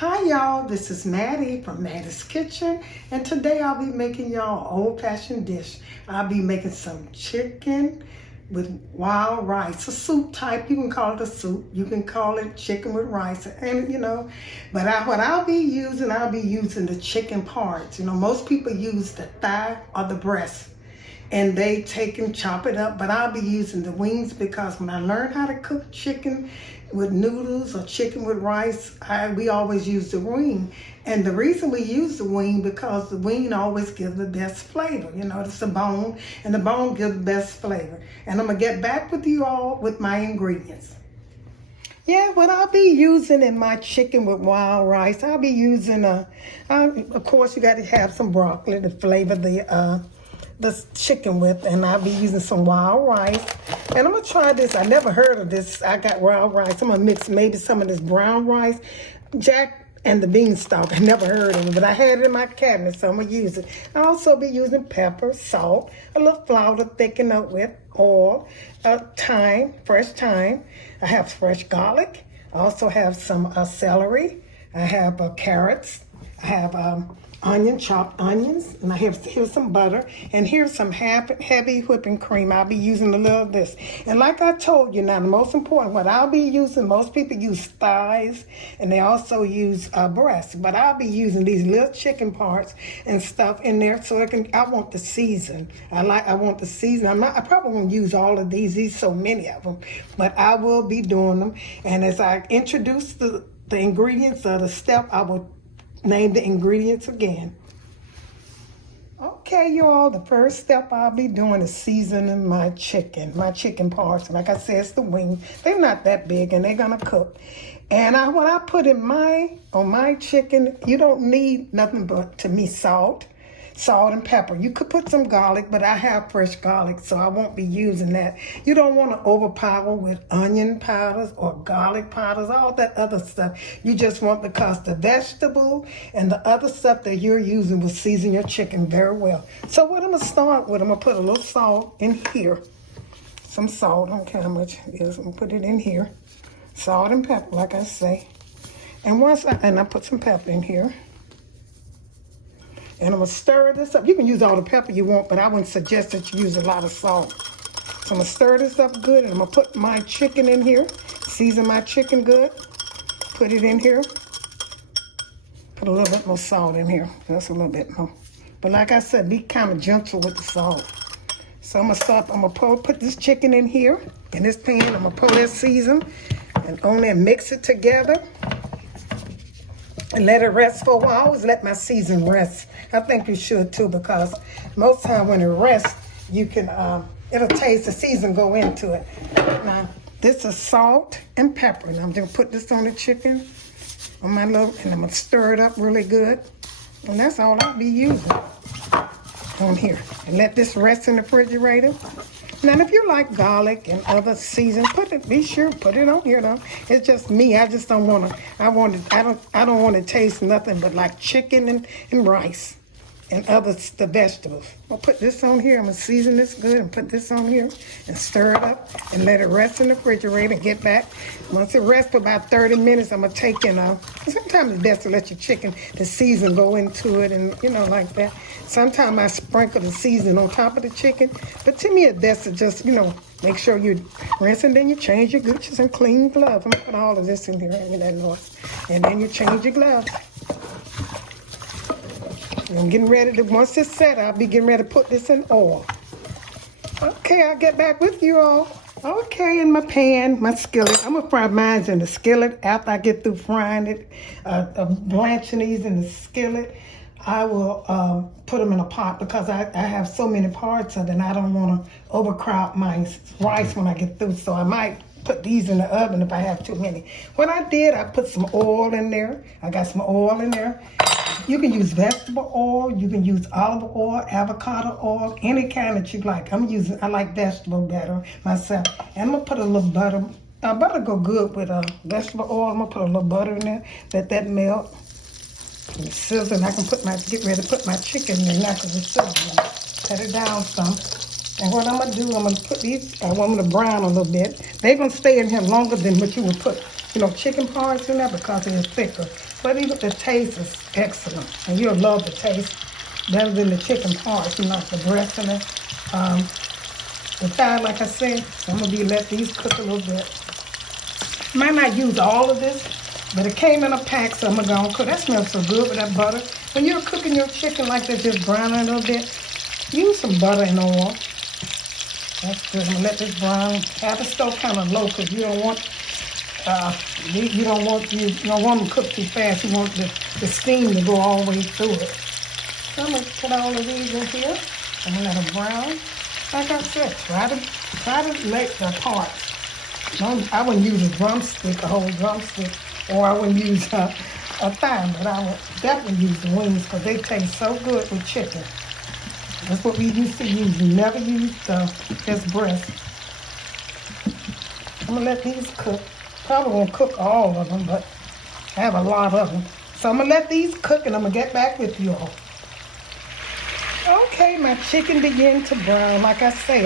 Hi y'all, this is Mattie from Mattie's Kitchen, and today I'll be making y'all an old-fashioned dish. I'll be making some chicken with wild rice, a soup type. You can call it a soup, you can call it chicken with rice, and but what I'll be using the chicken parts. Most people use the thigh or the breast, and they take and chop it up, but I'll be using the wings because when I learned how to cook chicken with noodles or chicken with rice, we always use the wing. And the reason we use the wing because the wing always gives the best flavor. It's the bone, and the bone gives the best flavor. And I'm gonna get back with you all with my ingredients. Yeah, what I'll be using in my chicken with wild rice, I'll be using of course you got to have some broccoli to flavor the chicken with, and I'll be using some wild rice. And I'm gonna try this. I never heard of this. I got wild rice. I'm gonna mix maybe some of this brown rice, Jack and the beanstalk. I never heard of it, but I had it in my cabinet, so I'm gonna use it. I'll also be using pepper, salt, a little flour to thicken up with, oil, thyme, fresh thyme. I have fresh garlic. I also have some celery. I have carrots. I have chopped onions, and here's some butter, and here's some heavy whipping cream. I'll be using a little of this. And like I told you, now the most important, what I'll be using, most people use thighs, and they also use breasts, but I'll be using these little chicken parts and stuff in there so I want the season. I want the season. I probably won't use all of these so many of them, but I will be doing them. And as I introduce the ingredients of the step, I will name the ingredients again. Okay, y'all, the first step I'll be doing is seasoning my chicken parts. Like I said, it's the wing. They're not that big, and they're gonna cook. And what I put on my chicken, you don't need nothing but, to me, salt and pepper. You could put some garlic, but I have fresh garlic, so I won't be using that. You don't want to overpower with onion powders or garlic powders, all that other stuff. You just want, because the vegetable and the other stuff that you're using will season your chicken very well. So what I'm going to start with, I'm going to put a little salt in here. Some salt, I don't care how much it is. I'm going to put it in here. Salt and pepper, like I say. And I put some pepper in here. And I'm going to stir this up. You can use all the pepper you want, but I wouldn't suggest that you use a lot of salt. So I'm going to stir this up good, and I'm going to put my chicken in here. Season my chicken good. Put it in here. Put a little bit more salt in here. Just a little bit more. But like I said, be kind of gentle with the salt. So I'm going to put this chicken in here, in this pan. I'm going to pour this season and on there, mix it together. And let it rest for a while. I always let my season rest. I think you should too, because most time when it rests, you can, it'll taste the season go into it. Now, this is salt and pepper. And I'm going to put this on the chicken, and I'm going to stir it up really good. And that's all I'll be using on here. And let this rest in the refrigerator. Now, if you like garlic and other seasons, be sure put it on here though. It's just me. I just don't want to. I don't want to taste nothing but like chicken and rice and the vegetables. I'll put this on here. I'm gonna season this good and put this on here and stir it up and let it rest in the refrigerator and get back. Once it rests for about 30 minutes, I'm gonna take sometimes it's best to let your chicken, the season go into it, and like that. Sometimes I sprinkle the seasoning on top of the chicken, but to me it's best to just, make sure you rinse, and then you change your Gucci's and clean gloves. I'm gonna put all of this in here, that noise. And then you change your gloves. I'm getting ready to, once it's set, I'll be getting ready to put this in oil. Okay, I'll get back with you all. Okay, in my pan, my skillet, I'm gonna fry mine in the skillet. After I get through frying it, blanching these in the skillet, I will put them in a pot because I have so many parts of it, and I don't want to overcrowd my rice when I get through. So I might put these in the oven if I have too many. What I did, I put some oil in there. I got some oil in there. You can use vegetable oil, you can use olive oil, avocado oil, any kind that you like. I like vegetable better myself. And I'm gonna put a little butter. Butter go good with vegetable oil. I'm gonna put a little butter in there, let that melt. And sizzle, and I can get ready to put my chicken in there because it's sizzling. Cut it down some. And what I'm gonna do, I'm gonna put these, I want them to brown a little bit. They're gonna stay in here longer than what you would put chicken parts in there because it is thicker. But even the taste is excellent. And you'll love the taste better than the chicken parts, the breast in it. The thigh, like I said, I'm going to let these cook a little bit. Might not use all of this, but it came in a pack, so I'm going to go and cook. That smells so good with that butter. When you're cooking your chicken like that, just browning a little bit, use some butter and oil. That's good. I'm going to let this brown. Have the stove kind of low because you don't want you don't want them to cook too fast. You want the steam to go all the way through it. So I'm going to put all of these in here. I'm going to let them brown. Like I said, try to make the parts. I wouldn't use a drumstick, a whole drumstick, or I wouldn't use a thigh, but I would definitely use the wings because they taste so good with chicken. That's what we used to use. We never used this breast. I'm going to let these cook. Probably won't cook all of them, but I have a lot of them. So I'm going to let these cook and I'm going to get back with you all. Okay, my chicken began to brown. Like I say,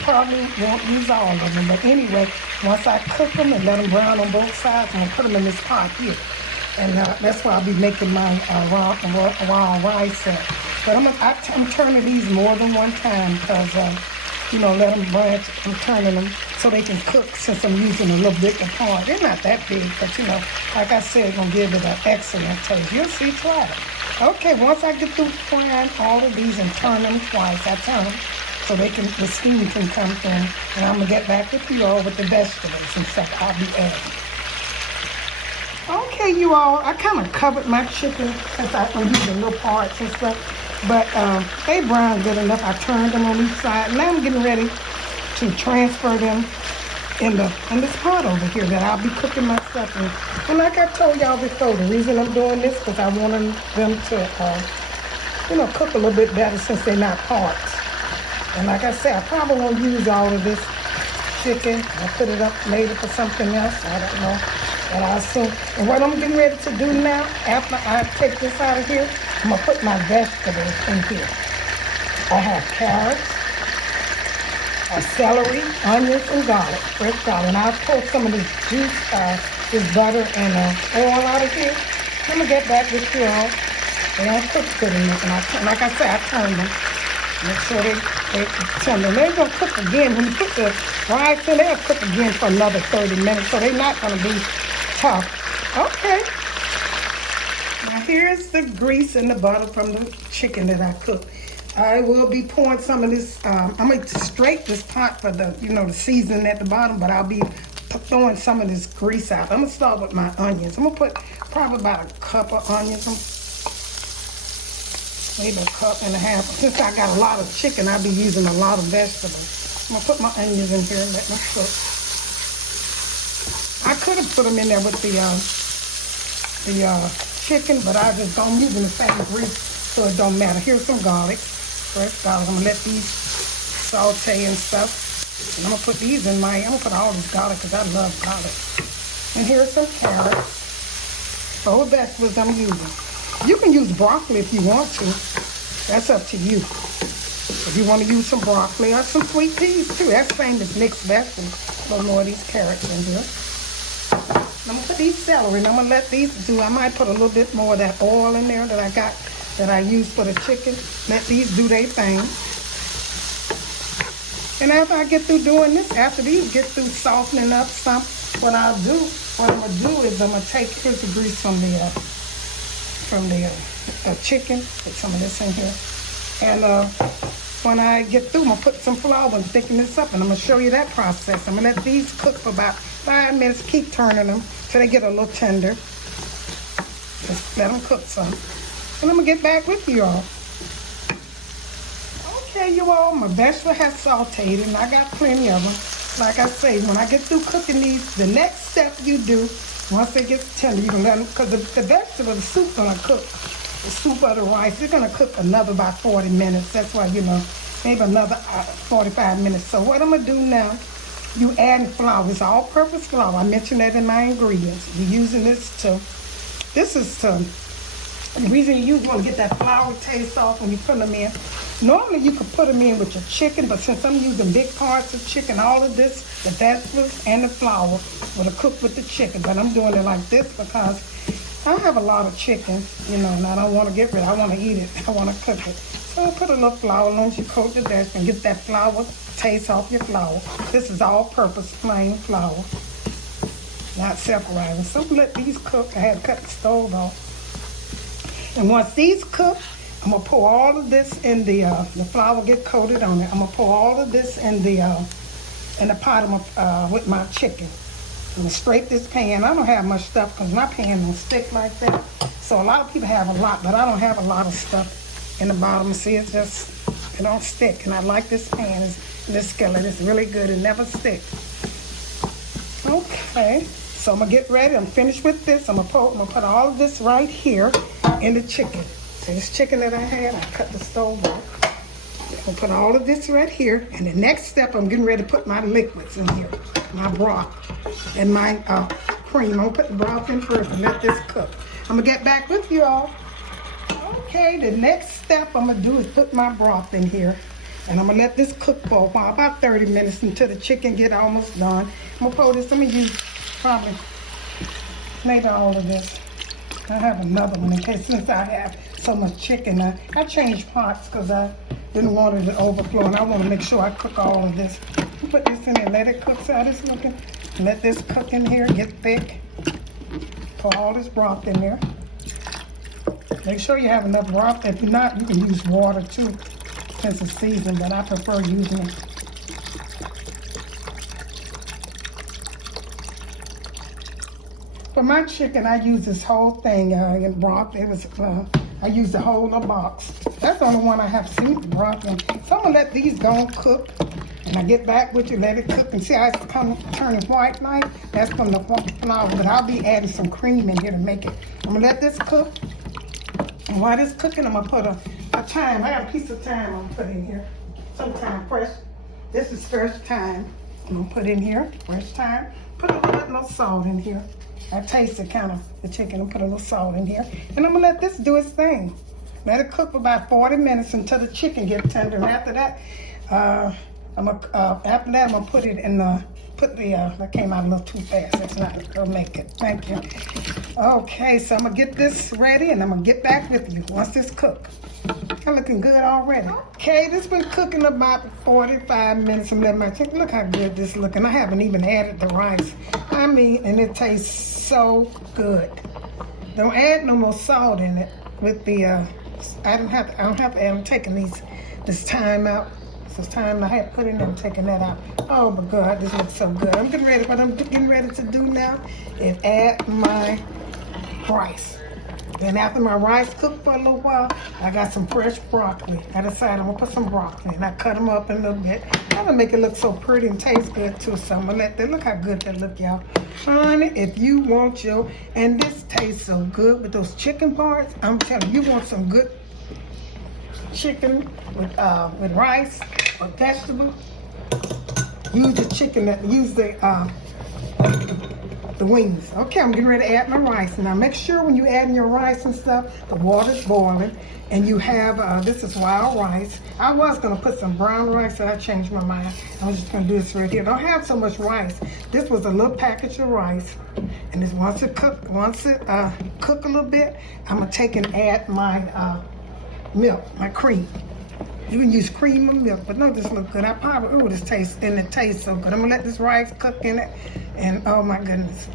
probably won't use all of them. But anyway, once I cook them and let them brown on both sides, I'm going to put them in this pot here. And that's why I'll be making my raw rice at. But I'm turning these more than one time because, let them branch. I'm turning them so they can cook since I'm using a little bigger part. They're not that big, but, like I said, it's going to give it an excellent taste. You'll see, try it. Okay, once I get through frying all of these and turn them twice, I turn them so the steam can come through. And I'm going to get back with you all with the vegetables and stuff I'll be adding. Okay, you all, I kind of covered my chicken since I'm using little parts and stuff. But they browned good enough. I turned them on each side. Now I'm getting ready to transfer them in this pot over here that I'll be cooking myself in. And like I told y'all before, the reason I'm doing this is because I wanted them to, cook a little bit better since they're not parts. And like I said, I probably won't use all of this chicken. I'll put it up maybe for something else. I don't know. But I'll soon. And what I'm getting ready to do now, after I take this out of here, I'm going to put my vegetables in here. I have carrots, celery, onions, and garlic, fresh garlic. And I'll pull some of this juice, this butter and oil out of here. I'm going to get back with you all. They don't cook good enough. And like I said, I turn them. Make sure they tender. They're going to cook again. When you put the rice in, they'll cook again for another 30 minutes. So they're not going to be tough. Okay. Now here's the grease and the butter from the chicken that I cooked. I will be pouring some of this, I'm going to straight this pot for the, the seasoning at the bottom, but I'll be throwing some of this grease out. I'm going to start with my onions. I'm going to put probably about a cup of onions, maybe a cup and a half. Since I got a lot of chicken, I'll be using a lot of vegetables. I'm going to put my onions in here and let them cook. I could have put them in there with the chicken, but I'm using the same grease, so it don't matter. Here's some garlic. Fresh garlic. I'm going to let these saute and stuff. And I'm going to put these I'm going to put all this garlic because I love garlic. And here's some carrots. Whole vegetables I'm using. You can use broccoli if you want to. That's up to you. If you want to use some broccoli or some sweet peas too. That's the same as mixed vegetables. A little more of these carrots in here. I'm going to put these celery and I'm going to let these do. I might put a little bit more of that oil in there that I got that I used for the chicken. Let these do their thing. And after I get through doing this, after these get through softening up some, what I'm going to do is I'm going to take, here's the grease from the chicken. Put some of this in here. And when I get through, I'm going to put some flour and thicken this up. And I'm going to show you that process. I'm going to let these cook for about 5 minutes. Keep turning them till they get a little tender. Just let them cook some. And I'm going to get back with you all. Okay, you all, my vegetable has sauteed and I got plenty of them. Like I say, when I get through cooking these, the next step you do, once they get tender, you can let them, because the vegetable, the soup going to cook. The soup or the rice, it's going to cook another about 40 minutes. That's why, maybe another 45 minutes. So what I'm going to do now, you add flour. It's all-purpose flour. I mentioned that in my ingredients. You're using the reason you want to get that flour taste off when you put them in. Normally you could put them in with your chicken, but since I'm using big parts of chicken, all of this, the vegetables and the flour, will cook with the chicken. But I'm doing it like this because I have a lot of chicken, you know, and I don't want to get rid of it. I want to eat it. I want to cook it. So I put a little flour on you coat your vegetables and get that flour taste off your flour. This is all-purpose plain flour, not separated. So let these cook. I had to cut the stove off. And once these cook, I'm gonna pour all of this in the flour get coated on it. I'm gonna pour all of this in the pot with my chicken. I'm gonna scrape this pan. I don't have much stuff because my pan don't stick like that. So a lot of people have a lot, but I don't have a lot of stuff in the bottom. See, it don't stick. And I like this pan, this skillet. It's really good. It never sticks. Okay, so I'm gonna get ready. I'm finished with this. I'm gonna put all of this right here in the chicken. So this chicken that I had, I cut the stove off. I'm gonna put all of this right here. And the next step, I'm getting ready to put my liquids in here, my broth and my cream. I'm gonna put the broth in first and let this cook. I'm gonna get back with you all. Okay, the next step I'm gonna do is put my broth in here. And I'm gonna let this cook for a while, about 30 minutes until the chicken get almost done. I'm gonna pour this, I'm gonna use probably maybe all of this. I have another one in case, since I have so much chicken. I changed pots because I didn't want it to overflow, and I want to make sure I cook all of this. Put this in there, let it cook, see how this looking? Let this cook in here, get thick. Pour all this broth in there. Make sure you have enough broth. If you're not, you can use water too, since it's seasoned, but I prefer using it. For my chicken, I use this whole thing in broth. I use the whole box. That's the only one I have seen broth in. So I'm gonna let these go and cook. And I get back with you, let it cook, and see how it's turning white nice? That's from the flour, but I'll be adding some cream in here to make it. I'm gonna let this cook. And while it's cooking, I'm gonna put a thyme. I got a piece of thyme I'm gonna put in here. Some thyme fresh. This is fresh thyme. I'm gonna put in here, fresh thyme. Put a little salt in here. I tasted kind of the chicken and put a little salt in here. And I'm gonna let this do its thing. Let it cook for about 40 minutes until the chicken gets tender. And after that, I'm gonna put it in that came out a little too fast. That's not gonna make it. Thank you. Okay, so I'm gonna get this ready and I'm gonna get back with you once this cooked. It's looking good already. Okay, this been cooking about 45 minutes. I'm letting my chicken, look how good this looking. I haven't even added the rice. I mean, and it tastes so good. Don't add no more salt in it with the, I don't have to add, I'm taking this thyme out. This time I had put in there, I'm taking that out. Oh my God, this looks so good. I'm getting ready, what I'm getting ready to do now is add my rice. Then after my rice cooked for a little while, I got some fresh broccoli. I decided I'm gonna put some broccoli and I cut them up a little bit. I'm gonna make it look so pretty and taste good too. So I'm gonna let that, look how good that look, y'all. Honey, if you want and this tastes so good with those chicken parts, I'm telling you, you want some good chicken with rice or vegetables, use the chicken, use the wings. Okay, I'm getting ready to add my rice. Now make sure when you add in your rice and stuff, the water's boiling, and you have, this is wild rice. I was gonna put some brown rice, but I changed my mind. I was just gonna do this right here. Don't have so much rice. This was a little package of rice, and this once it cook a little bit, I'm gonna take and add my milk, my cream. You can use cream or milk, but no, this look good. I probably, ooh, this tastes, and it tastes so good. I'm gonna let this rice cook in it, and oh my goodness.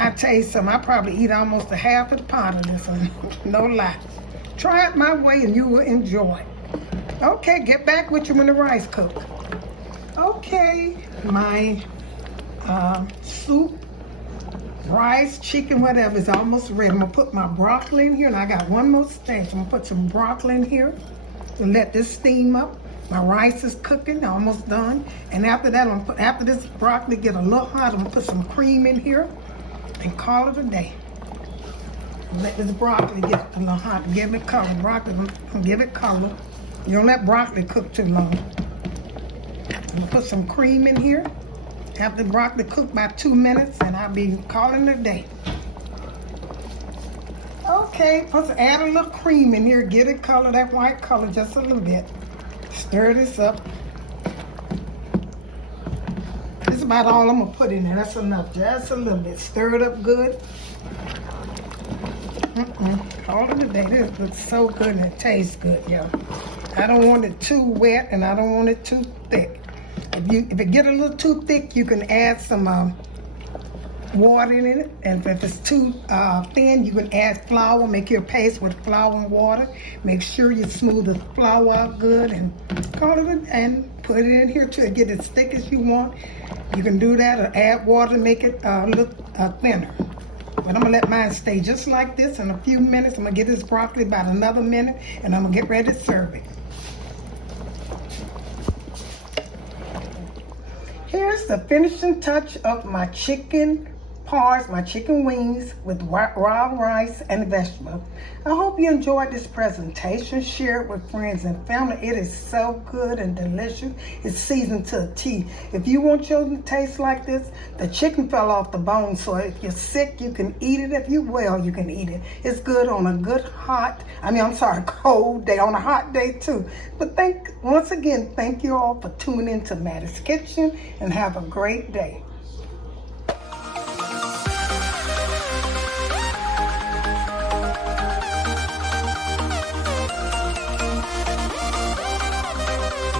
I taste some, I probably eat almost a half a pot of this one, no lie. Try it my way and you will enjoy. Okay, get back with you when the rice cook. Okay, my soup, rice, chicken, whatever is almost ready. I'm gonna put my broccoli in here, and I got one more stage. I'm gonna put some broccoli in here and let this steam up. My rice is cooking, almost done. And after that, after this broccoli get a little hot, I'm gonna put some cream in here and call it a day. Let this broccoli get a little hot, give it color. Broccoli, give it color. You don't let broccoli cook too long. I'm gonna put some cream in here. After the broccoli cook about 2 minutes, and I'll be calling it a day. Okay, add a little cream in here, get it color, that white color, just a little bit. stir this up. That's about all I'm gonna put in there. That's enough. Just a little bit. Stir it up good. Call it a day. This looks so good and it tastes good, y'all. I don't want it too wet and I don't want it too thick. If it get a little too thick, you can add some water in it. And if it's too thin, you can add flour. Make your paste with flour and water. Make sure you smooth the flour out good and and put it in here to get as thick as you want. You can do that or add water to make it look thinner. But I'm gonna let mine stay just like this in a few minutes. I'm gonna get this broccoli about another minute and I'm gonna get ready to serve it. Here's the finishing touch of my chicken paws, my chicken wings with raw rice and vegetables. I hope you enjoyed this presentation. Share it with friends and family. It is so good and delicious. It's seasoned to a T. If you want yours to taste like this, the chicken fell off the bone, so if you're sick, you can eat it. If you're well, you can eat it. It's good on a good cold day, on a hot day too. But once again, thank you all for tuning in to Mattie's Kitchen and have a great day.